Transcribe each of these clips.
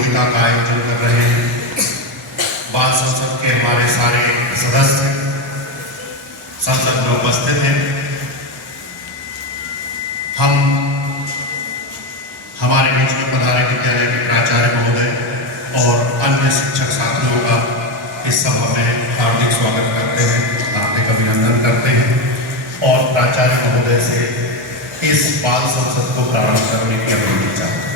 प्रतियोगिता का आयोजन कर रहे हैं। बाल संसद के हमारे सारे सदस्य संसद में उपस्थित हैं। हम हमारे बीच में पधारे विद्यालय के प्राचार्य महोदय और अन्य शिक्षक साथियों का इस सभा में हार्दिक स्वागत करते हैं, हार्दिक अभिनंदन करते हैं और प्राचार्य महोदय से इस बाल संसद को प्रारंभ करने की अनुमति चाहते हैं।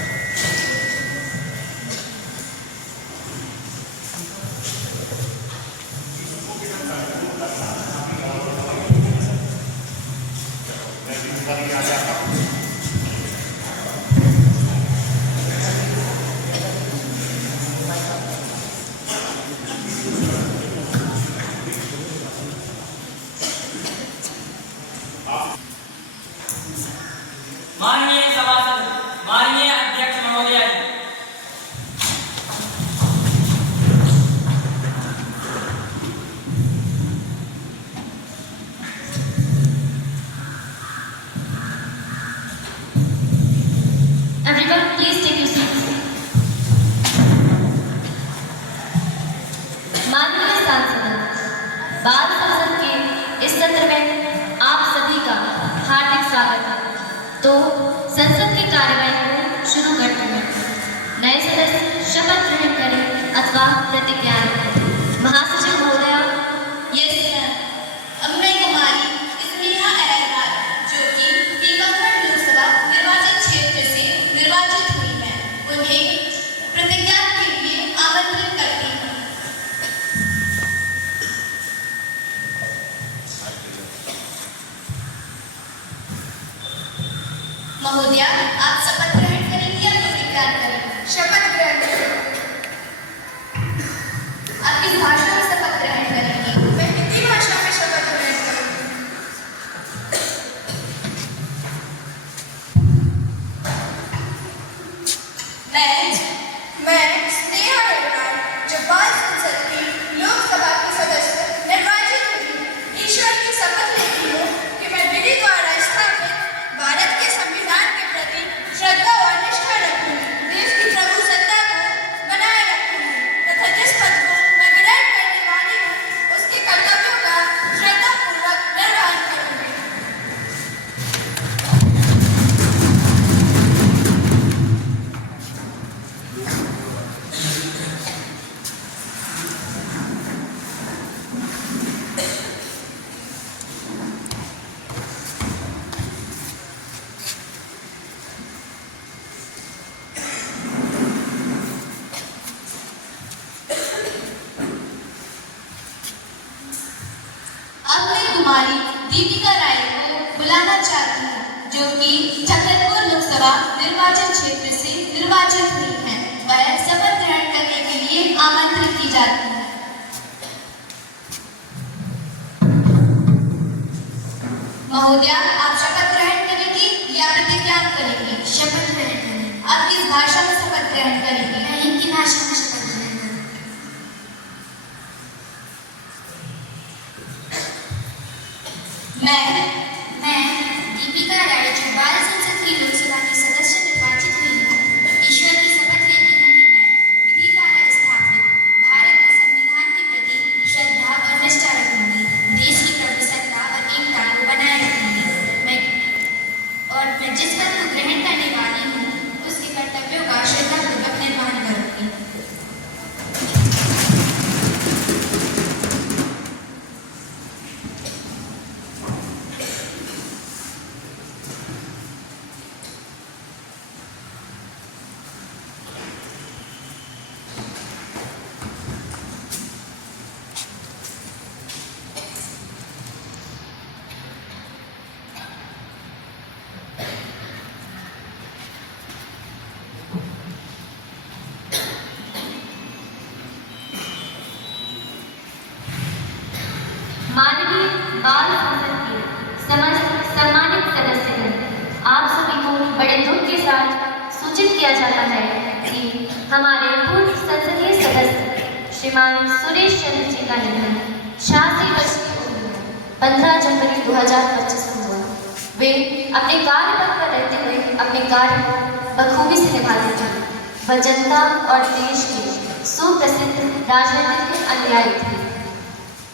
माननीय सभासद, माननीय अध्यक्ष महोदय, Everyone, please take your seats. माननीय सांसद, बाल संसद के इस सत्र में आप सभी का हार्दिक स्वागत है। तो संसद की कार्यवाही को शुरू करते हैं। नए सदस्य शपथ ग्रहण करें अथवा प्रतिज्ञा लें। महासचिव महोदया। Yes sir. अम्मे कुमारी स्नेहा अहरवाल जो कि टीकमगढ़ लोकसभा निर्वाचन क्षेत्र से निर्वाचित हुई है, उन्हें प्रतिज्ञा के लिए आमंत्रित करती हूँ। महोदया, आप शपथ ग्रहण करेंगे या प्रतिज्ञा करें? शपथ ग्रहण करें। आप किस भाषा में शपथ ग्रहण करेंगे? मैं हिंदी भाषा में शपथ ग्रहण करूंगी। मैं स्नेहा अग्रवाल जो बाल संसद की लोकसभा की सदस्य निर्वाचित हुई, ईश्वर की शपथ लेती हूँ कि मैं विधि द्वारा स्थापित भारत के संविधान के प्रति श्रद्धा और निष्ठा रखूंगी, देश की प्रभुसत्ता को बनाए रखूंगी तथा जिस पद को मैं ग्रहण करने वाली हूँ उसके कर्तव्यों का श्रद्धापूर्वक निर्वहन करूंगी। अब मैं कुमारी दीपिका राय को बुलाना चाहती हूँ जो कि छतरपुर लोकसभा निर्वाचन क्षेत्र से निर्वाचित हुई है। वह शपथ ग्रहण करने के लिए आमंत्रित की जाती है। महोदया, आप शपथ ग्रहण करेंगी या प्रतिज्ञा करेंगी? शपथ ग्रहण करेंगी। आप किस भाषा में शपथ ग्रहण करेंगी? मैं हिंदी भाषा में शपथ ग्रहण करूंगी। मैं दीपिका राय जो बाल संसद की लोकसभा की सदस्य निर्वाचित हुई हूँ, ईश्वर की शपथ लेती हूँ कि मैं विधि द्वारा स्थापित भारत के संविधान के प्रति श्रद्धा और निष्ठा रखूंगी, देश की प्रभुसत्ता और एकता को बनाए रखूंगी, मैं जिस पद को ग्रहण करने वाली हूँ उसके कर्तव्यों का श्रद्धापूर्वक निर्वहन करूंगी। माननीय बाल संसद के समस्त सम्मानित सदस्यगण, आप सभी को बड़े दुख के साथ सूचित किया जाता है कि हमारे पूर्व संसदीय सदस्य श्रीमान सुरेश चंद्र जी का निधन 86 वर्ष की उम्र में 15 जनवरी 2025 को हुआ। वे अपने कार्य पथ पर रहते हुए अपने कार्य को बखूबी से निभाते थे। वह जनता और देश के सुप्रसिद्ध राजनीतिक अनुयायी थे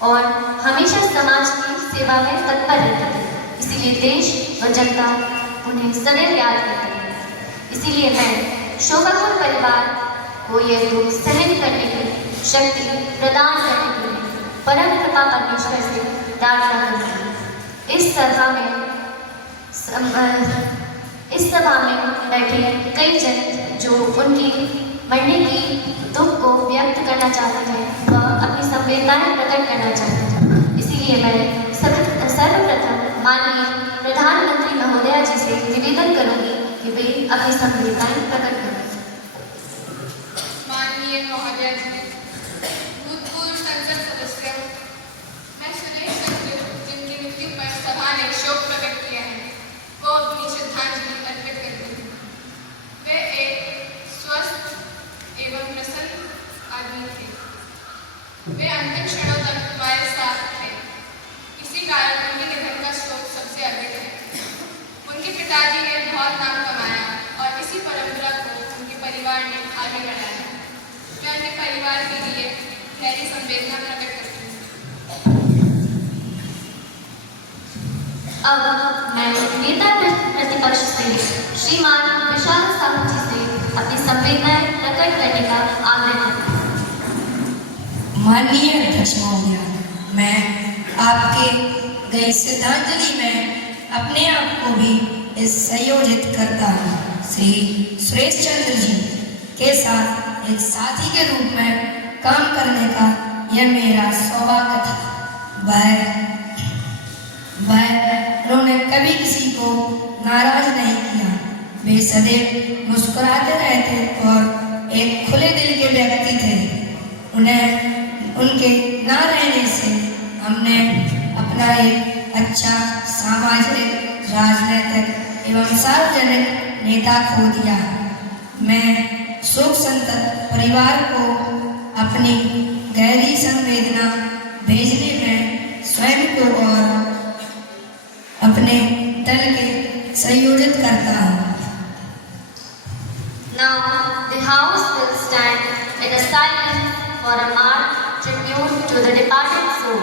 और हमेशा समाज की सेवा में तत्पर रहते थे। इसीलिए देश व जनता उन्हें सदैव याद करते हैं। इसीलिए मैं शोकाकुल परिवार को यह दुख सहन करने की शक्ति प्रदान करने के लिए परम कृपा परमेश्वर से प्रार्थना करती हूँ। इस सभा में बैठे कई जन जो उनकी मरने की दुख को व्यक्त करना चाहते हैं, वह अपनी संवेदनाएं प्रकट करना चाहते हैं। इसीलिए मैं सर्वप्रथम माननीय प्रधानमंत्री महोदया जी से निवेदन करूंगी कि वे अपनी संवेदनाएं प्रकट करें। माननीय महोदया जी, भूतपूर्व संसद सदस्य, मैं सुरेश चंद्र, जिनकी मृत्यु पर सभा ने शोक प्रकट किया है, को अपनी श्रद्धांजलि अर्पित करती हूँ। वे एक स्वस्थ एवं प्रसन्न आदमी थे। वे अंतिम क्षणों तक हमारे साथ थे। इसी कारण उनके निधन का शोक सबसे अधिक है। उनके पिताजी ने बहुत नाम कमाया और इसी परंपरा को उनके परिवार ने आगे बढ़ाया। मैं उनके परिवार के लिए गहरी संवेदना प्रकट करती हूँ। अब मैं नेता प्रतिपक्ष से श्रीमान विशाल साहू जी से अपनी संवेदनाएं प्रकट करने का आग्रह करती हूँ। माननीय अध्यक्ष महोदया, मैं आपके गई श्रद्धांजलि में अपने आप को भी इस संयोजित करता हूँ। श्री सुरेश चंद्र जी के साथ एक साथी के रूप में काम करने का यह मेरा सौभाग्य था। उन्होंने कभी किसी को नाराज नहीं किया। वे सदैव मुस्कुराते रहते और एक खुले दिल के व्यक्ति थे। उन्हें उनके ना रहने से हमने अपना एक अच्छा सामाजिक, राजनीतिक एवं सार्वजनिक नेता खो दिया। मैं शोक संतप्त परिवार को अपनी गहरी संवेदना भेजने में स्वयं को और अपने दल के संयोजित करता हूँ। Now the House will stand in a silence for a mark tribute to the departed soul.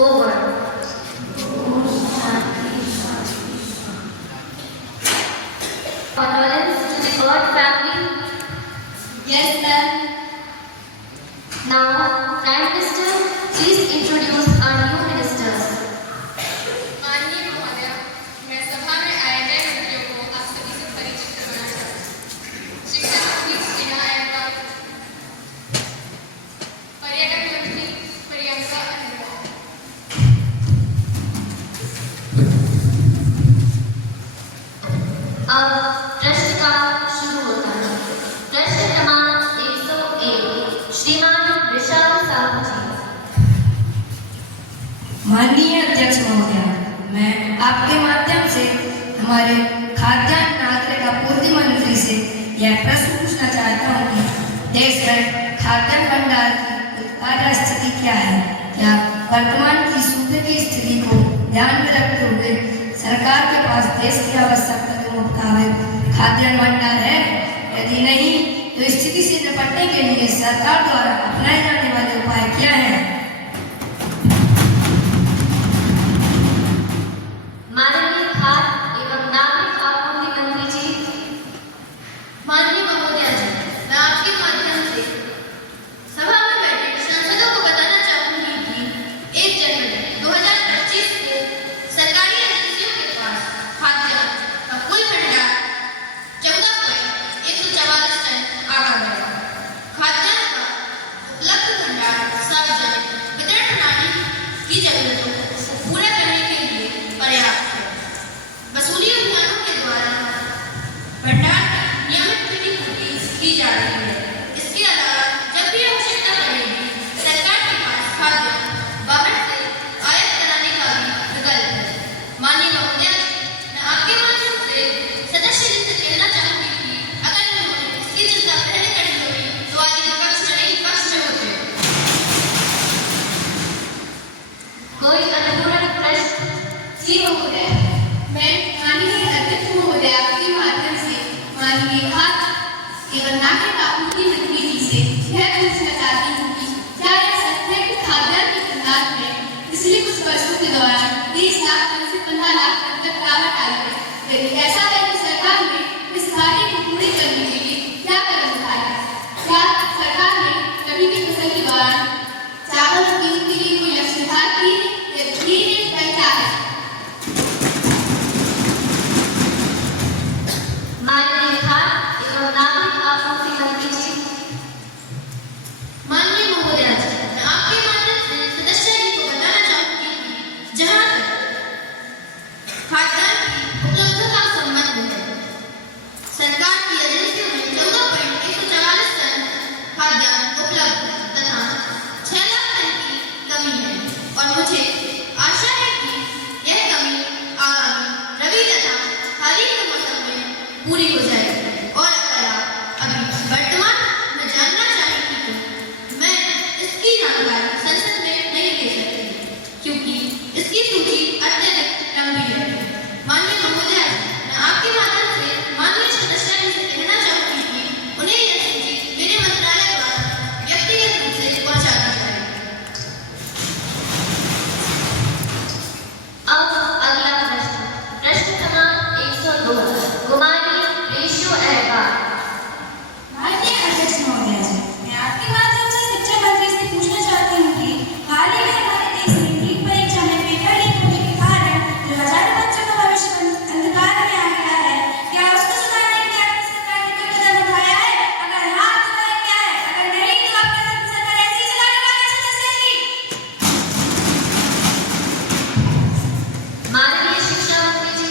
Over. Condolence to the Bird family. Yes, ma'am. Now, Prime Minister, please introduce our new ministers. माननीय महोदया, मैं सभा में आए नए मंत्रियों को आप सभी से परिचित करवाना चाहती हूँ। शिक्षा मंत्री स्नेहा एम, पर्यटन मंत्री प्रियंका अनिल। अब प्रश्न काल शुरू होता है। प्रश्न क्रमांक 101, श्रीमान विशाल साहू जी। माननीय अध्यक्ष महोदया, मैं आपके माध्यम से हमारे खाद्यान्न नागरिक आपूर्ति मंत्री से यह प्रश्न पूछना चाहता हूँ कि देश में खाद्यान्न भंडार की उत्पादन स्थिति क्या है? क्या वर्तमान की सूखे की स्थिति को ध्यान में रखते हुए सरकार के पास देश की आवश्यकता के मुताबिक खाद्यान्न भंडार है? यदि नहीं, तो स्थिति से निपटने के लिए सरकार द्वारा अपनाए जाने वाले उपाय क्या हैं? माननीय खाद्य एवं नागरिक आपूर्ति मंत्री जी। माननीय महोदया जी, मैं आपके माध्यम से सभा में बैठे सांसदों को बताना चाहूंगी कि 1 जनवरी 2025 को सरकारी एजेंसियों के पास खाद्यान्न का कुल भंडार 14.144 टन आ गया है। खाद्यान्न का उपलब्ध भंडार सार्वजनिक भंडार की नियमित पूर्ति की जा रही है। इसके अलावा जब भी आवश्यकता पड़ेगी सरकार के पास खाद्य बाहर से आयात कराने का भी विकल्प है। माननीय महोदया, मैं आपके माध्यम से सदस्य जी से कहना चाहूंगी कि अगर उन्होंने इसकी चिंता पहले करनी होगी तो आज विपक्ष में नहीं पक्ष में होते। कोई अनुपूरक प्रश्न? जी महोदय, मैं माननीय अध्यक्ष महोदय आपके माध्यम से माननीय खाद्य एवं नागरिक आपूर्ति मंत्री जी से यह पूछना चाहती हूँ कि क्या यह सत्य है कि खाद्यान्न की खरीदार में पिछले कुछ वर्षों के दौरान 30 लाख टन से 15 लाख टन तक गिरावट आई है? यदि ऐसा है तो सरकार ने इस कार्य को पूरी करने के लिए क्या कदम उठाए? क्या सरकार ने रबी की फसल के दौरान चावल और गेहूं के लिए कोई लक्ष्य निर्धारित किए हैं? यदि क्या है? माननीय खाद्य एवं नागरिक आपूर्ति मंत्री जी। माननीय महोदया जी, मैं आपके माध्यम से सदस्य जी को बताना चाहूंगी कि जहां तक खाद्यान्न की उपलब्धता का संबंध है, सरकार की एजेंसियों में 14.144 टन खाद्यान्न उपलब्ध है तथा 6 लाख टन की कमी है और मुझे आशा है कि यह कमी आगामी रबी तथा खरीफ के मौसम में पूरी हो जाएगी। और अगर आप अभी वर्तमान में जानना चाहेंगे तो मैं इसकी जानकारी संसद में नहीं दे सकती क्योंकि इसकी सूची अत्यधिक लंबी है। माननीय महोदया, मैं आपके माध्यम से माननीय सदस्य जी से कहना चाहूंगी कि उन्हें यह सूची मेरे मंत्रालय द्वारा व्यक्तिगत रूप से पहुंचा दी जाए। अब अगला प्रश्न, प्रश्न क्रमांक 102, कुमारी रेशियो अहवाल। माननीय अध्यक्ष महोदया जी, मैं आपके माध्यम से शिक्षा मंत्री से पूछना चाहती हूँ कि हाल ही में हमारे देश में नीट परीक्षा में पेपर लीक होने के कारण जो हजारों बच्चों का भविष्य अंधकार में आ गया है, क्या उसको सुधारने के लिए आपकी सरकार ने कोई कदम उठाया है? अगर हाँ तो वह क्या है? अगर नहीं तो आपकी सरकार ऐसे ही चलाने वाली है सदस्य जी? माननीय शिक्षा मंत्री जी।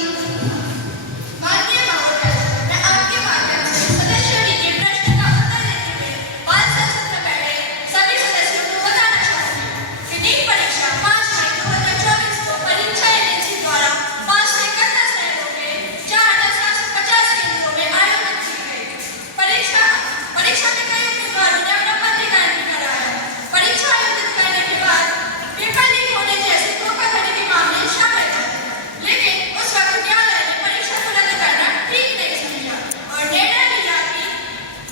माननीय महोदय, मैं आपके माध्यम से सदस्य जी के प्रश्न का उत्तर देते हुए बाल संसद में बैठे सभी सदस्यों को बताना चाहूंगी कि नीट परीक्षा 5 मई 2024 को परीक्षा एजेंसी द्वारा 571 शहरों के 4750 केंद्रों में आयोजित की गई। परीक्षा में कई उम्मीदवारों ने अपना पंजीकरण भी कराया। परीक्षा आयोजित करने के बाद पेपर लीक होने जैसे धोखाधड़ी के मामले शामिल हैं, लेकिन उस वक्त न्यायालय ने परीक्षा को रद्द करना ठीक नहीं समझा और निर्णय लिया कि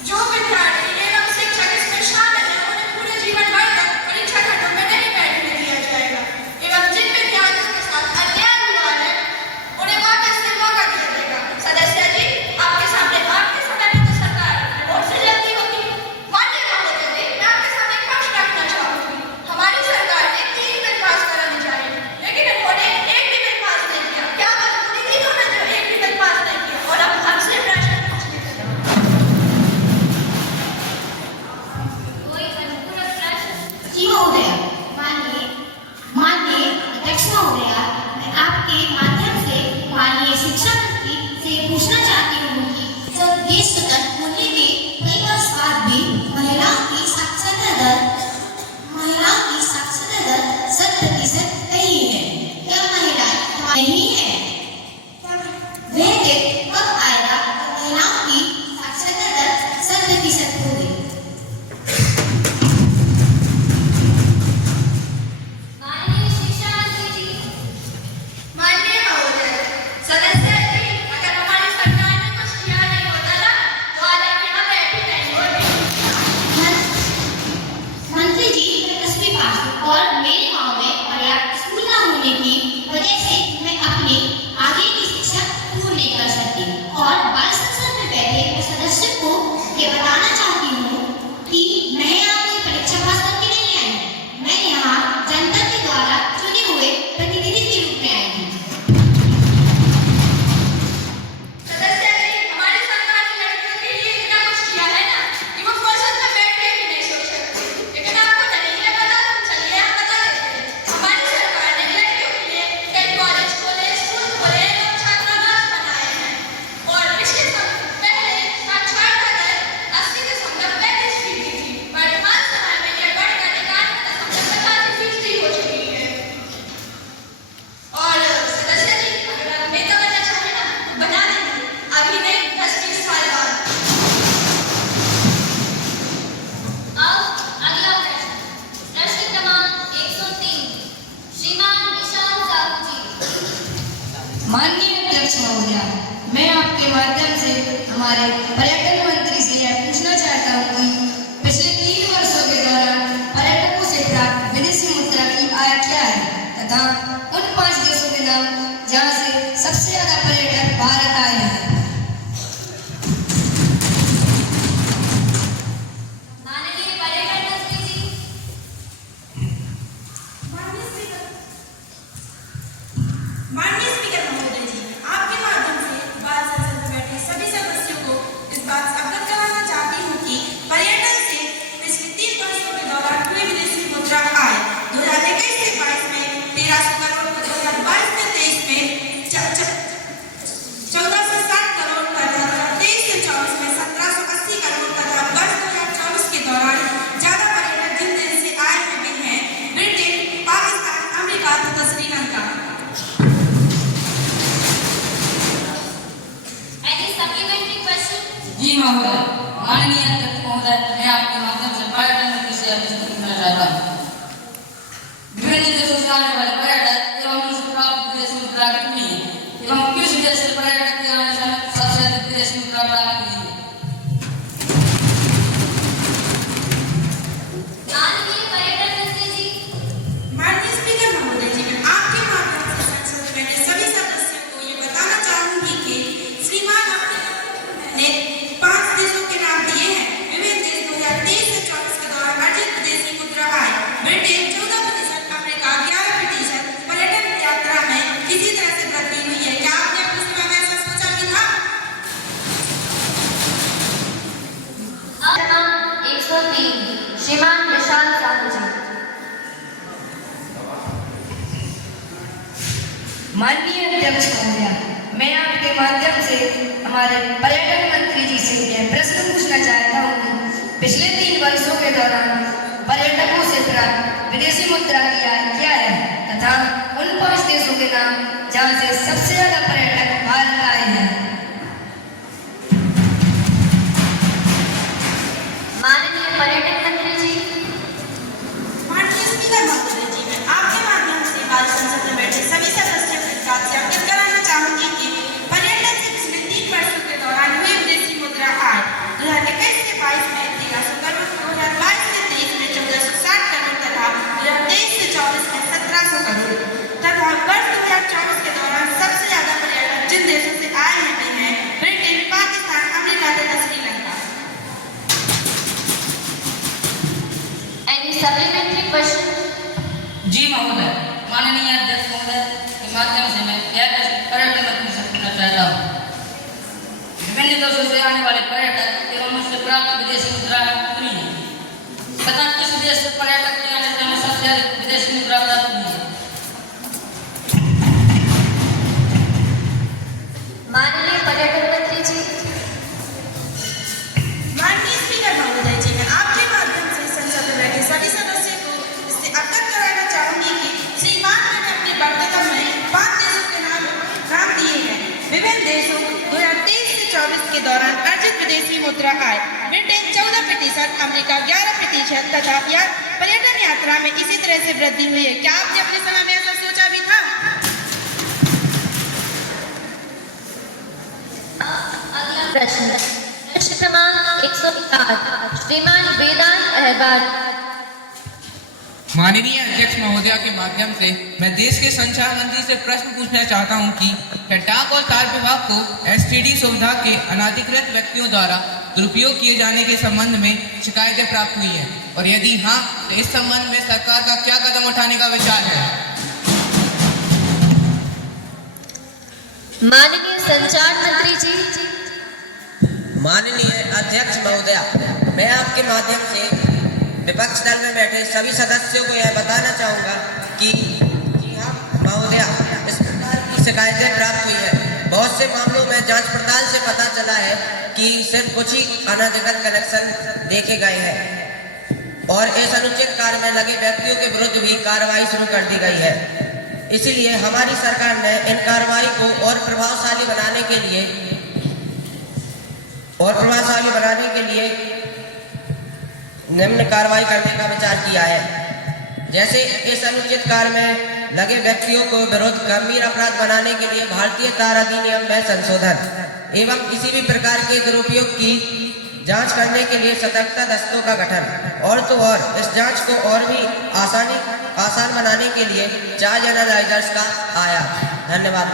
जो विद्यार्थी एवं शिक्षक इसमें शामिल हैं उन्हें पूरे जीवन भर तक परीक्षा खंडों में नहीं बैठने दिया जाएगा एवं जिन विद्यार्थियों के साथ अन्याय हुआ है उन्हें वापस से मौका दिया जाएगा। सदस्य जी, आपके सामने आपके समय में तो सरकार वोट से जल्दी होगी। माननीय महोदय जी, मैं आपके सामने एक प्रश्न रखना चाहूंगी। हमारी सरकार ने 3 बिल पास कराने चाहिए लेकिन उन्होंने एक भी बिल पास नहीं किया। क्या मजबूरी थी उन्होंने जो एक भी बिल पास नहीं किया? और अब हमसे प्रश्न पूछने के लिए कोई अनुपूरक प्रश्न? जी महोदय, माननीय अध्यक्ष महोदया, मैं आपके माध्यम से माननीय शिक्षा मंत्री से पूछना चाहती हूँ कि जब देश स्वतंत्र होने में कई वर्ष बाद भी महिलाओं की साक्षरता दर 100% नहीं है। क्या महिलाएं नहीं है? वह दिन कब आएगा जब महिलाओं की साक्षरता दर 100% होगी? माननीय शिक्षा मंत्री जी। माननीय महोदय, सदस्य जी, अगर हमारी सरकार ने कुछ किया नहीं होता ना तो आज आप यहाँ बैठे नहीं होते। मंत्री जी, मैं 10वीं पास हूँ और मेरे गांव में पर्याप्त स्कूल न होने की वजह से मैं अपने माननीय अध्यक्ष महोदया, मैं आपके माध्यम से हमारे पर्यटन मंत्री से यह पूछना चाहता हूँ कि पिछले 3 वर्षों के दौरान पर्यटकों से प्राप्त विदेशी मुद्रा की आय क्या है तथा उन 5 देशों के नाम जहाँ से सबसे ज्यादा पर्यटक भारत आए हैं। माननीय पर्यटन मंत्री जी। माननीय स्पीकर महोदय जी, आपके माध्यम से बाल संसद में बैठे सभी सदस्यों को इस बात से अवगत कराना चाहती हूँ कि पर्यटन से पिछले 3 वर्षों के दौरान हुई विदेशी मुद्रा आय 2021 से 22 में 1300 करोड़, 2022 से 23 में 1460 करोड़, 2023 से 24 में 1780 करोड़ तथा वर्ष 2024 के दौरान ज्यादा पर्यटक जिन देश से आए हुए हैं ब्रिटेन, पाकिस्तान, अमेरिका तथा श्रीलंका। Any supplementary question? जी महोदय, माननीय अध्यक्ष महोदय, मैं आपके माध्यम से पर्यटन मंत्री से प्रश्न पूछना चाहता हूँ। विभिन्न देशों से आने वाले पर्यटक एवं उनसे प्राप्त विदेशी मुद्रा कितनी है एवं किस देश से पर्यटक के आने से सबसे अधिक विदेशी मुद्रा प्राप्त हुई है? माननीय पर्यटन मंत्री जी। माननीय स्पीकर महोदय जी, मैं आपके माध्यम से संसद में बैठे सभी सदस्यों को ये बताना चाहूंगी कि श्रीमान ने 5 देशों के नाम दिए हैं। विभिन्न देश 2023 से 24 के दौरान अर्जित विदेशी मुद्रा आय ब्रिटेन 14%, अमेरिका 11%, पर्यटन यात्रा में किसी तरह से वृद्धि हुई है। क्या आपने अपने समय में ऐसा सोचा भी था? क्रमांक 103 श्रीमान विशाल साहू जी। माननीय अध्यक्ष महोदया, मैं आपके माध्यम से हमारे पर्यटन मंत्री जी से यह प्रश्न पूछना चाहता हूँ कि पिछले 3 वर्षों के दौरान पर्यटकों से प्राप्त विदेशी मुद्रा की आय क्या है तथा उन 5 देशों के नाम जहाँ से सबसे ज्यादा पर्यटक भारत आए हैं। माननीय पर्यटन मंत्री जी। माननीय स्पीकर महोदय जी, मैं आपके माध्यम से बाल संसद में बैठे सभी सदस्यों को इस बात से अवगत कराना चाहूंगी कि पर्यटन से पिछले 3 वर्षों के दौरान हुई विदेशी मुद्रा आय 2021 से 22 में 1300 करोड़, 2022 से 23 में 1460 करोड़ तथा 2023 से 24 में 1700 करोड़ तथा वर्ष 2024 के दौरान सबसे ज्यादा पर्यटक जिन देशों से आए हुए हैं ब्रिटेन, पाकिस्तान, अमेरिका तथा श्रीलंका। Any supplementary question? जी महोदय, माननीय अध्यक्ष महोदय के माध्यम से मैं यह प्रश्न पर्यटन मंत्री से पूछना चाहता हूँ। विभिन्न देशों से आने वाले पर्यटक एवं उनसे प्राप्त विदेशी मुद्रा कितनी है तथा किस देश से पर्यटक के आने से सबसे अधिक विदेशी मुद्रा प्राप्त हुई है? माननीय पर्यटन मंत्री जी। माननीय स्पीकर महोदय जी, मैं आपके माध्यम से संसद में बैठे सभी सदस्यों को इससे अवगत कराना चाहूंगी कि श्रीमान ने अपने वक्तव्य में 5 देशों के नाम दिए हैं। विभिन्न देशों 2023 से 24 के दौरान अर्जित विदेशी मुद्रा आय ब्रिटेन 14%, अमेरिका 11% तथा पर्यटन यात्रा में इसी तरह से वृद्धि हुई है। क्या आपने अपने समय में ऐसा सोचा भी था? अगला प्रश्न क्रमांक 104 श्रीमान वेदांत अहबार। माननीय अध्यक्ष महोदया के माध्यम से मैं देश के संचार मंत्री से प्रश्न पूछना चाहता हूं कि क्या डाक और तार विभाग को एसटीडी सुविधा के अनाधिकृत व्यक्तियों द्वारा दुरुपयोग किए जाने के संबंध में शिकायतें प्राप्त हुई हैं और यदि हाँ तो इस संबंध में सरकार का क्या कदम उठाने का विचार है? माननीय संचार मंत्री जी। माननीय अध्यक्ष महोदया, मैं आपके माध्यम से विपक्ष दल में बैठे सभी सदस्यों को यह बताना चाहूँगा कि जी हाँ महोदया, इस प्रकार की शिकायतें प्राप्त हुई है। बहुत से मामलों में जांच पड़ताल से पता चला है कि सिर्फ कुछ ही अनधिकृत कनेक्शन देखे गए हैं और इस अनुचित कार्य में लगे व्यक्तियों के विरुद्ध भी कार्रवाई शुरू कर दी गई है। इसीलिए हमारी सरकार ने इन कार्रवाई को और प्रभावशाली बनाने के लिए निम्न कार्रवाई करने का विचार किया है। जैसे इस अनुचित कार्य में लगे व्यक्तियों को विरुद्ध गंभीर अपराध बनाने के लिए भारतीय धारा अधिनियम में संशोधन एवं किसी भी प्रकार के दुरुपयोग की जांच करने के लिए सतर्कता दस्तों का गठन और तो और इस जांच को और भी आसान बनाने के लिए चार्ज एनालाइजर्स का आयात। धन्यवाद।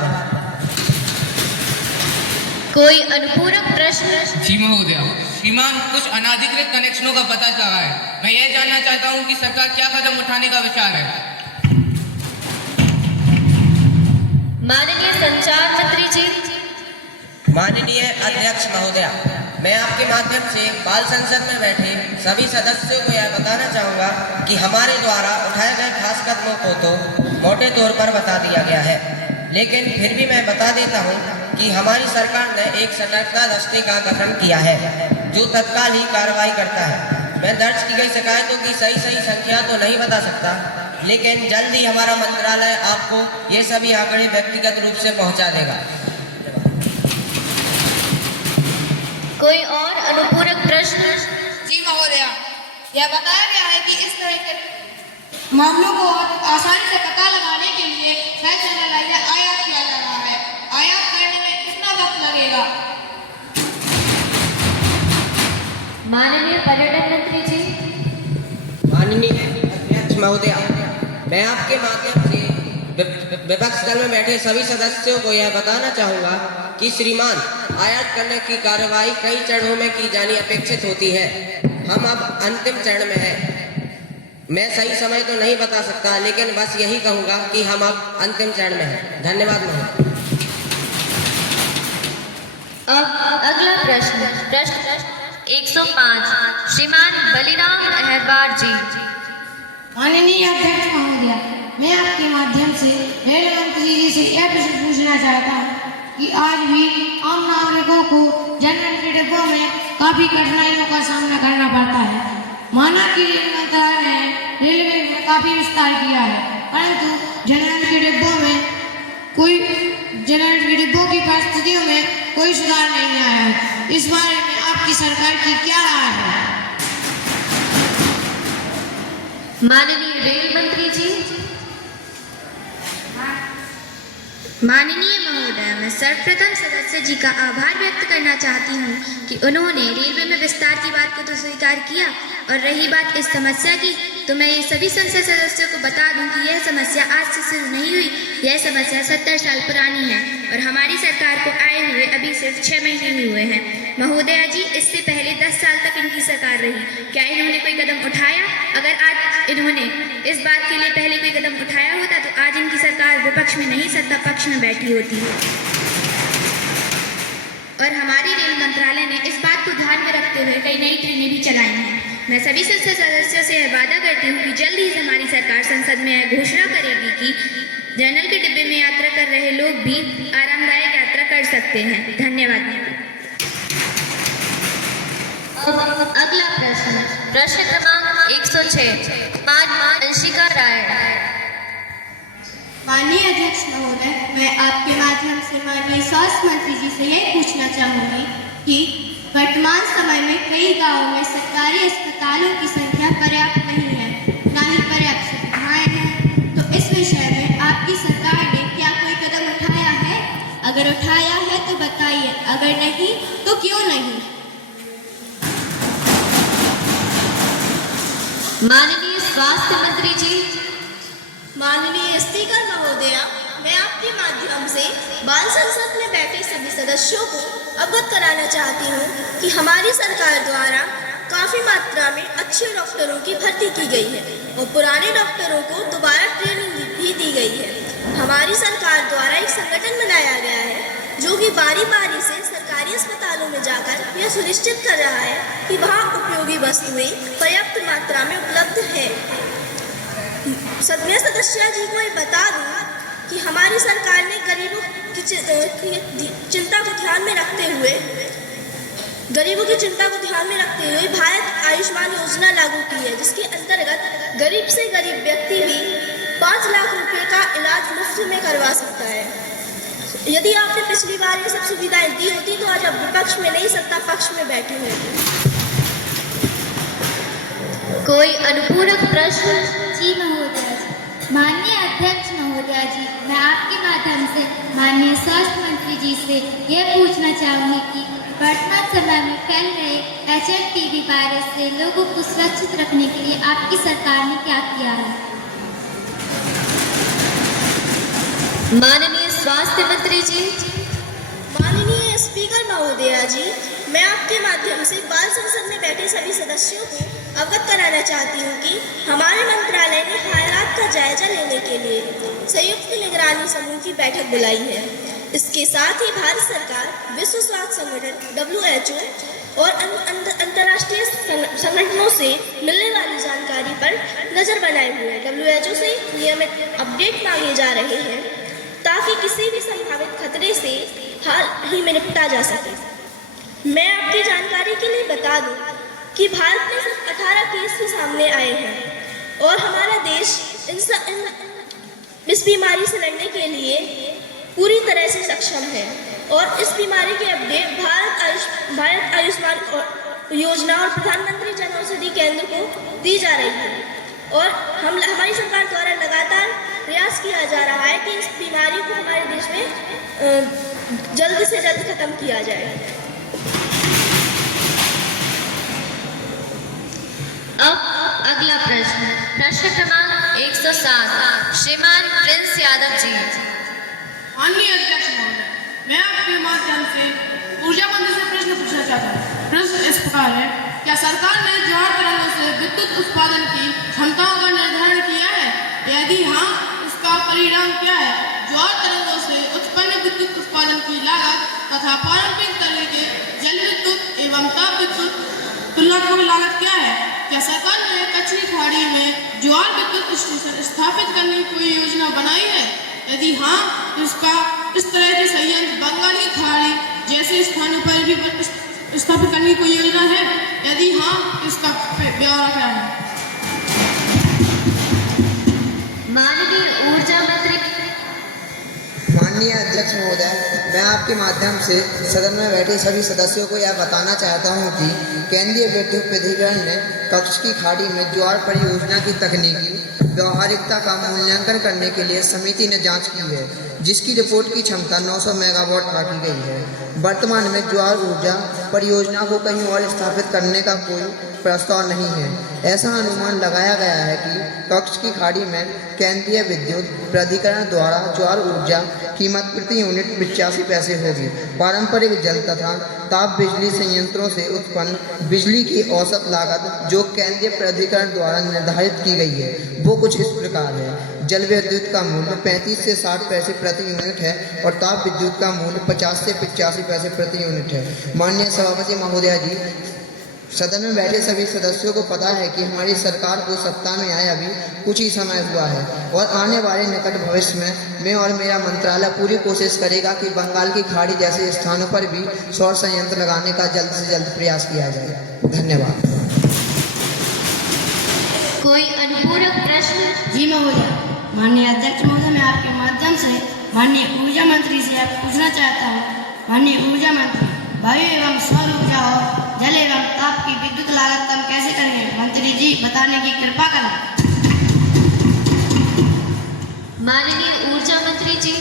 कोई अनुपूरक प्रश्न? जी महोदया, श्रीमान कुछ अनाधिकृत कनेक्शनों का पता चला है। मैं यह जानना चाहता हूं कि सरकार क्या कदम उठाने का विचार है। माननीय संचार मंत्री जी। माननीय अध्यक्ष महोदया, मैं आपके माध्यम से बाल संसद में बैठे सभी सदस्यों को यह बताना चाहूँगा कि हमारे द्वारा उठाए गए खास कदमों को तो मोटे तौर पर बता दिया गया है, लेकिन फिर भी मैं बता देता हूँ कि हमारी सरकार ने एक सतर्कता दस्ते का गठन किया है जो तत्काल ही कार्रवाई करता है। मैं दर्ज की गई शिकायतों की सही संख्या तो नहीं बता सकता, लेकिन जल्द ही हमारा मंत्रालय आपको ये सभी आंकड़े व्यक्तिगत रूप से पहुँचा देगा। कोई और अनुपूरक प्रश्न? जी महोदया, यह बताया गया है कि इस तरह के मामलों को आसानी से पता लगाने के लिए सर्च एनालाइजर आयात किया जा रहा है। आयात करने में कितना वक्त लगेगा? माननीय पर्यटन मंत्री जी। माननीय अध्यक्ष महोदया, मैं आपके माध्यम से विपक्ष दल में बैठे सभी सदस्यों को यह बताना चाहूँगा कि श्रीमान, आयात करने की कार्रवाई कई चरणों में की जानी अपेक्षित होती है। हम अब अंतिम चरण में हैं। मैं सही समय तो नहीं बता सकता, लेकिन बस यही कहूँगा कि हम अब अंतिम चरण में हैं। धन्यवाद महोदय। अब अगला प्रश्न 105 श्रीमान बलिराम अहरवार जी। माननीय अध्यक्ष महोदया, मैं आपके माध्यम से रेल मंत्री जी से यह प्रश्न पूछना चाहता हूँ कि आज भी आम नागरिकों को जनरल के डिब्बों में काफी कठिनाइयों का सामना करना पड़ता है। माना कि रेल मंत्रालय ने रेलवे में काफी विस्तार किया है, परंतु जनरल के डिब्बों की परिस्थितियों में कोई सुधार नहीं आया है। इस बारे में आपकी सरकार की क्या राय है? माननीय रेल मंत्री जी। माननीय महोदय, मैं सर्वप्रथम सदस्य जी का आभार व्यक्त करना चाहती हूँ कि उन्होंने रेलवे में विस्तार की बात को तो स्वीकार किया, और रही बात इस समस्या की, तो मैं ये सभी संसद सदस्यों को बता दूं कि यह समस्या आज से शुरू नहीं हुई। यह समस्या 70 साल पुरानी है और हमारी सरकार को आए हुए अभी सिर्फ 6 महीने ही हुए हैं। महोदया जी, इससे पहले 10 साल तक इनकी सरकार रही। क्या इन्होंने कोई कदम उठाया? अगर आज इन्होंने इस बात के लिए पहले कोई कदम उठाया होता तो आज इनकी सरकार विपक्ष में नहीं, सत्ता पक्ष में बैठी होती है। और हमारी रेल मंत्रालय ने इस बात को ध्यान में रखते हुए कई नई ट्रेनें भी चलाई हैं। मैं सभी संसद सदस्यों से यह वादा करती हूँ कि जल्द ही हमारी सरकार संसद में यह घोषणा करेगी कि जनरल के डिब्बे में यात्रा कर रहे लोग भी आरामदायक यात्रा कर सकते हैं। धन्यवाद। अगला प्रश्न क्रमांक 106 अंशिका राय। माननीय अध्यक्ष महोदय, मैं आपके माध्यम से माननीय स्वास्थ्य मंत्री जी से यह पूछना चाहूँगी कि वर्तमान समय में कई गांवों में सरकारी अस्पतालों की संख्या पर्याप्त नहीं है, ना ही पर्याप्त सुविधाएं हैं। तो इस विषय में आपकी सरकार ने क्या कोई कदम उठाया है? अगर उठाया है तो बताइए, अगर नहीं तो क्यों नहीं? माननीय स्वास्थ्य मंत्री जी। माननीय स्पीकर महोदया, मैं आपके माध्यम से बाल संसद में बैठे सभी सदस्यों को अवगत कराना चाहती हूँ कि हमारी सरकार द्वारा काफ़ी मात्रा में अच्छे डॉक्टरों की भर्ती की गई है और पुराने डॉक्टरों को दोबारा ट्रेनिंग भी दी गई है। हमारी सरकार द्वारा एक संगठन बनाया गया है जो कि बारी बारी से सरकारी अस्पतालों में जाकर यह सुनिश्चित कर रहा है कि वहाँ उपयोगी वस्तुएं पर्याप्त मात्रा में उपलब्ध है। सदस्य जी को ये बता दूँ कि हमारी सरकार ने गरीबों की चिंता को ध्यान में रखते हुए भारत आयुष्मान योजना लागू की है, जिसके अंतर्गत गरीब से गरीब व्यक्ति भी 5 लाख रुपए का इलाज मुफ्त में करवा सकता है। यदि आपने पिछली बार ये सब सुविधाएं दी होती तो आज आप विपक्ष में नहीं, सत्ता पक्ष में बैठे हुए थे। कोई अनुपूरक प्रश्न? जी महोदय, माननीय अध्यक्ष महोदया जी, मैं आपके माध्यम से माननीय स्वास्थ्य मंत्री जी से यह पूछना चाहूँगी कि वर्तमान समय में फैल रहे HMPV वायरस से लोगों को सुरक्षित रखने के लिए आपकी सरकार ने क्या किया है? माननीय स्वास्थ्य मंत्री जी। माननीय स्पीकर महोदया जी, मैं आपके माध्यम से बाल संसद में बैठे सभी सदस्यों को अवगत कराना चाहती हूँ कि हमारे मंत्रालय ने हालात का जायजा लेने के लिए संयुक्त निगरानी समूह की बैठक बुलाई है। इसके साथ ही भारत सरकार विश्व स्वास्थ्य संगठन WHO और अंतर्राष्ट्रीय संगठनों से मिलने वाली जानकारी पर नजर बनाए हुए WHO से नियमित अपडेट मांगे जा रहे हैं ताकि किसी भी संभावित खतरे से हाल ही में निपटा जा सके। मैं आपकी जानकारी के लिए बता दूं कि भारत में सिर्फ 18 केस ही सामने आए हैं और हमारा देश इस बीमारी से लड़ने के लिए पूरी तरह से सक्षम है और इस बीमारी के अपडेट भारत आयुष्मान योजना और प्रधानमंत्री जन औषधि केंद्र को दी जा रही है और हमारी सरकार द्वारा लगातार प्रयास किया जा रहा है कि इस बीमारी को हमारे देश में जल्द से जल्द खत्म किया जाए। अब अगला प्रश्न क्रमांक 107 श्रीमान प्रिंस यादव जी। माननीय अध्यक्ष महोदय, मैं आपके माध्यम से ऊर्जा मंत्री से प्रश्न पूछना चाहता हूँ। प्रश्न इस प्रकार है, क्या सरकार ने ज्वार तरंगों से विद्युत उत्पादन की क्षमताओं का निर्धारण किया है? यदि हाँ, इसका परिणाम क्या है? ज्वार तरंगों से उत्पन्न विद्युत उत्पादन की लागत तथा पारंपरिक तरह के जल विद्युत एवं ताप विद्युत तुलनात्मक लागत क्या है? क्या सरकार ने कच्ची खाड़ी में ज्वार विद्युत स्टेशन स्थापित करने की कोई योजना बनाई है? यदि हाँ, तो इसका इस तरह के संयंत्र बंगाल की खाड़ी जैसे स्थानों पर भी स्थापित करने की कोई योजना है? यदि हाँ, तो इसका ब्यौरा क्या है? माननीय ऊर्जा मंत्री। माननीय अध्यक्ष महोदय, मैं आपके माध्यम से सदन में बैठे सभी सदस्यों को यह बताना चाहता हूं कि केंद्रीय विद्युत प्राधिकरण ने कच्छ की खाड़ी में ज्वार परियोजना की तकनीकी व्यवहारिकता का मूल्यांकन करने के लिए समिति ने जांच की है, जिसकी रिपोर्ट की क्षमता 900 मेगावाट आंकी गई है। वर्तमान में ज्वार ऊर्जा परियोजना को कहीं और स्थापित करने का कोई प्रस्ताव नहीं है। ऐसा अनुमान लगाया गया है कि कच्छ की खाड़ी में केंद्रीय विद्युत प्राधिकरण द्वारा ज्वार ऊर्जा कीमत प्रति यूनिट 85 पैसे होगी। पारंपरिक जल तथा ताप बिजली संयंत्रों से उत्पन्न बिजली की औसत लागत जो केंद्रीय प्राधिकरण द्वारा निर्धारित की गई है वो कुछ इस प्रकार है। जल विद्युत का मूल्य 35 से 60 पैसे प्रति यूनिट है और ताप विद्युत का मूल्य 50 से 85 पैसे प्रति यूनिट है। माननीय सभापति महोदया जी, सदन में बैठे सभी सदस्यों को पता है कि हमारी सरकार को सत्ता में आए अभी कुछ ही समय हुआ है और आने वाले निकट भविष्य में मैं और मेरा मंत्रालय पूरी कोशिश करेगा कि बंगाल की खाड़ी जैसे स्थानों पर भी सौर संयंत्र लगाने का जल्द से जल्द प्रयास किया जाए। धन्यवाद। कोई अनुपूरक प्रश्न? जी महोदय। माननीय अध्यक्ष महोदय, मैं आपके माध्यम से माननीय ऊर्जा मंत्री से पूछना चाहता हूँ। माननीय ऊर्जा मंत्री, वायु एवं सौर ऊर्जा और जल एवं ताप की विद्युत लागत कम कैसे करेंगे? मंत्री जी बताने की कृपा करें। माननीय ऊर्जा मंत्री जी।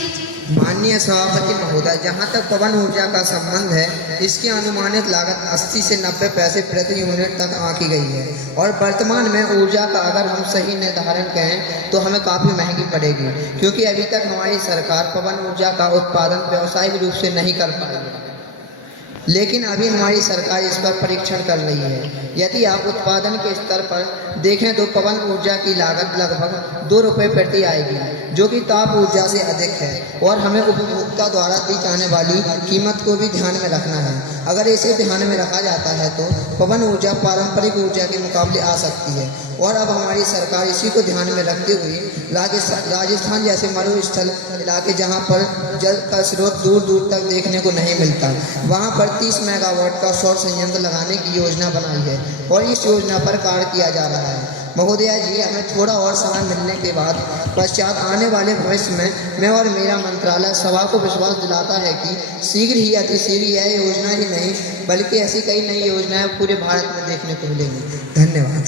माननीय सभापति महोदय, जहां तक पवन ऊर्जा का संबंध है, इसकी अनुमानित लागत 80 से 90 पैसे प्रति यूनिट तक आंकी गई है और वर्तमान में ऊर्जा का अगर हम सही निर्धारण करें तो हमें काफ़ी महंगी पड़ेगी, क्योंकि अभी तक हमारी सरकार पवन ऊर्जा का उत्पादन व्यावसायिक रूप से नहीं कर पाई है। लेकिन अभी हमारी सरकार इस पर परीक्षण कर रही है। यदि आप उत्पादन के स्तर पर देखें तो पवन ऊर्जा की लागत लगभग 2 रुपये प्रति आएगी, जो कि ताप ऊर्जा से अधिक है और हमें उपभोक्ता द्वारा दी जाने वाली कीमत को भी ध्यान में रखना है। अगर इसे ध्यान में रखा जाता है तो पवन ऊर्जा पारंपरिक ऊर्जा के मुकाबले आ सकती है और अब हमारी सरकार इसी को ध्यान में रखते हुए राजस्थान जैसे मरुस्थल इलाके जहाँ पर जल का स्रोत दूर दूर तक देखने को नहीं मिलता, वहाँ पर 30 मेगावाट का सौर संयंत्र लगाने की योजना बनाई है और इस योजना पर कार्य किया जा रहा है। महोदया जी, हमें थोड़ा और समय मिलने के बाद पश्चात आने वाले भविष्य में मैं और मेरा मंत्रालय सभा को विश्वास दिलाता है कि शीघ्र ही अतिशीघ्र यह योजना ही नहीं बल्कि ऐसी कई नई योजनाएं पूरे भारत में देखने को मिलेंगी। धन्यवाद।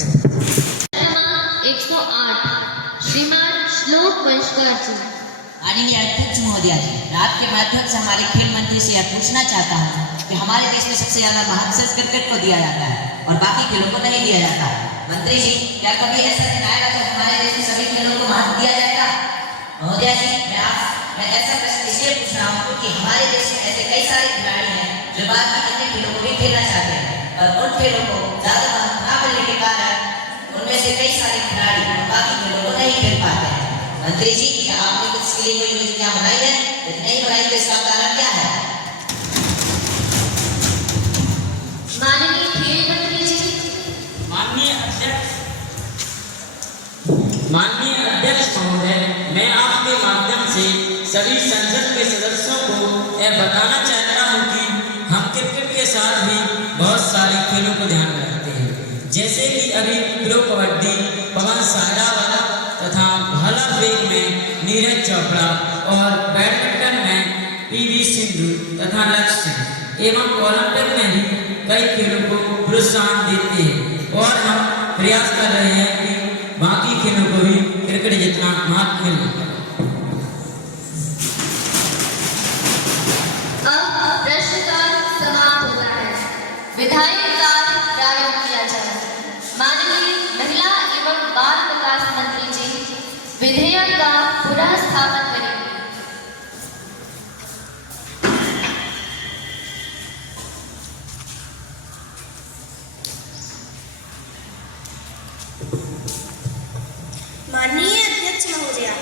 108 श्रीमान श्लोक वंशकर जी। माननीय अध्यक्ष महोदया जी, मैं आपके माध्यम से हमारे खेल मंत्री से यह पूछना चाहता हूँ कि हमारे देश में सबसे ज्यादा महत्व क्रिकेट को दिया जाता है और बाकी खेलों को नहीं दिया जाता। मंत्री जी, क्या कभी ऐसा दिन आएगा जब हमारे देश में सभी खेलों को महत्व दिया जाएगा? महोदया जी, मैं ऐसा प्रश्न इसलिए पूछ रहा हूँ क्योंकि हमारे देश में ऐसे कई सारे खिलाड़ी हैं जो बाकी अन्य खेलों को भी खेलना चाहते हैं और उन खेलों को ज्यादा महत्व न मिलने के कारण उनमें से कई सारे खिलाड़ी बाकी खेलों को नहीं खेल पाते हैं। मंत्री जी, क्या आपने कुछ इसके लिए कोई योजना बनाई है? यदि नहीं बनाई तो इसका कारण क्या है? माननीय खेल मंत्री जी। माननीय अध्यक्ष महोदय, मैं आपके माध्यम से सभी संसद के सदस्यों को यह बताना चाहता हूं कि हम क्रिकेट के साथ भी बहुत सारे खेलों को ध्यान में रखते हैं, जैसे कि अभी प्रो कबड्डी पवन साहरावाला तथा भाला फेंक में नीरज चोपड़ा और बैडमिंटन में पीवी सिंधु तथा लक्ष्य सेन एवं ओलंपिक में भी कई खेलों को प्रोत्साहन देते हैं और हम प्रयास कर रहे हैं कि बाकी खेलों को भी क्रिकेट जितना महत्व मिले। अब प्रश्नकाल समाप्त होता है। विधायक कार्य प्रारंभ किया जाए। माननीय महिला एवं बाल विकास मंत्री जी विधेयक का पुनः स्थापन करेंगे। माननीय अध्यक्ष महोदया,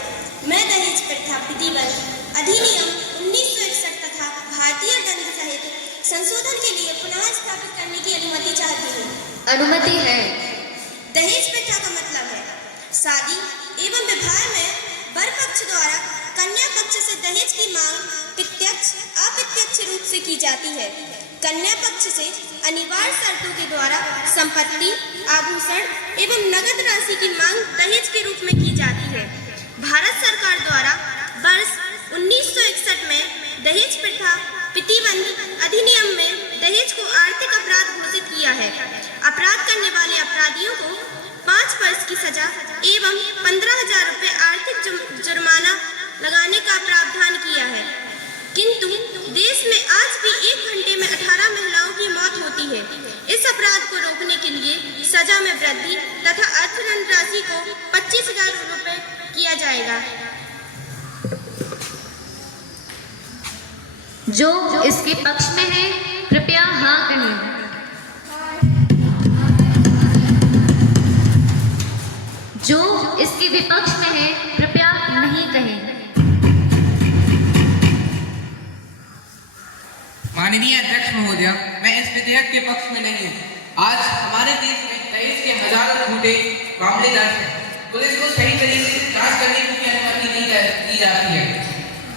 मैं दहेज प्रथा प्रतिबंध अधिनियम 1961 तथा भारतीय दंड संहिता संशोधन के लिए पुनः स्थापित करने की अनुमति चाहती हूँ। अनुमति है। दहेज प्रथा का मतलब है शादी एवं विवाह में वर पक्ष द्वारा कन्या पक्ष से दहेज की मांग प्रत्यक्ष अप्रत्यक्ष रूप से की जाती है। कन्या पक्ष से अनिवार्य शर्तों के द्वारा संपत्ति, आभूषण एवं नगद राशि की मांग दहेज के रूप में की जाती है। भारत सरकार द्वारा वर्ष 1961 में दहेज प्रथा प्रतिबंध अधिनियम में दहेज को आर्थिक अपराध घोषित किया है। अपराध करने वाले अपराधियों को 5 वर्ष की सजा एवं 15,000 रुपये आर्थिक जुर्माना लगाने का प्रावधान किया है। किंतु देश में आज भी 1 घंटे में 18 महिलाओं की मौत होती है। इस अपराध को रोकने के लिए सजा में वृद्धि तथा अर्थदंड राशि को 25,000 रुपये किया जाएगा। जो इसके पक्ष में है कृपया हाँ करें। जो इसके विपक्ष में है कृपया नहीं कहें। माननीय अध्यक्ष महोदया, मैं इस विधेयक के पक्ष में नहीं हूँ। आज हमारे देश में दहेज के हजारों झूठे मामले दर्ज हैं। पुलिस को सही तरीके से जांच करने की अनुमति नहीं दी जाती है।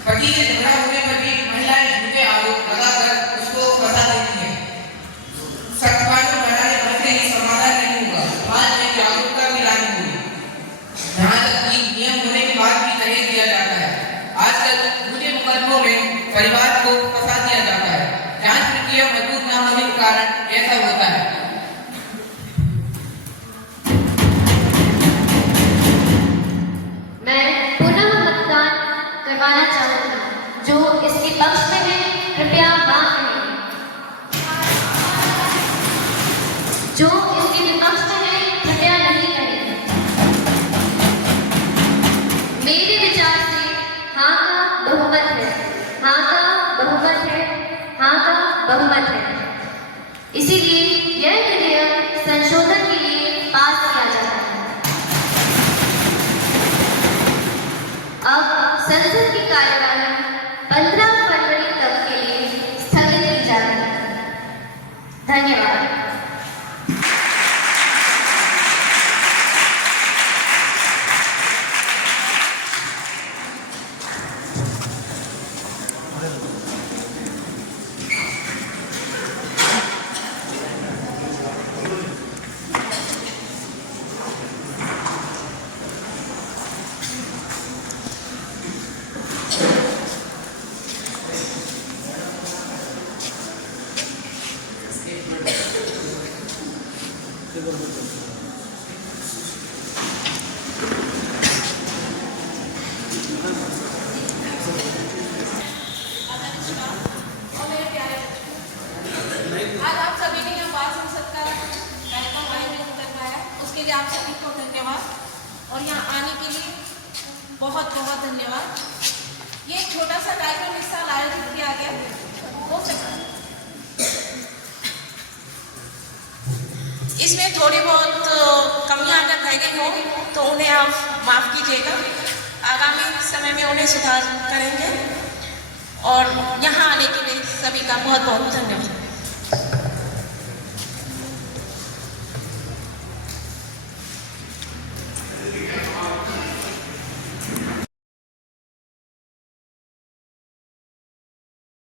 पति से झगड़ा होने पर भी महिलाएं झूठे आरोप लगाकर उसको फंसा देती हैं। सख्त कानून बनाने भर से ही समाधान नहीं होगा, समाज में जागरूकता भी लानी होगी। यहाँ तक कि नियम होने के बाद भी दहेज दिया जाता है। आजकल झूठे मुकदमों में परिवार को फंसा दिया जाता है। जांच प्रक्रिया मजबूत न होने के कारण ऐसा होता है। मैं पुनः मतदान करवाना चाहूंगी। जो इसके पक्ष में है कृपया हाँ करें। जो इसके विपक्ष में है कृपया नहीं करें। मेरे विचार से हाँ का बहुमत है। हाँ का बहुमत है। हाँ का बहुमत है। इसीलिए यह विधेयक संशोधन के लिए पास किया जाता है। अब संसद की कार्यवाही 15 फरवरी तक के लिए स्थगित की जाती है। धन्यवाद। आज आप सभी ने यहाँ बाल संसद का कार्यक्रम आयोजित करवाया, उसके लिए आप सभी को धन्यवाद और यहाँ आने के लिए बहुत बहुत धन्यवाद। ये एक छोटा सा कार्यक्रम इस साल आयोजित किया गया, हो सकता है इसमें थोड़ी बहुत कमियां अगर रह गई हो तो उन्हें आप माफ़ कीजिएगा। आगामी समय में उन्हें सुधार करेंगे और यहाँ आने के लिए सभी का बहुत बहुत धन्यवाद।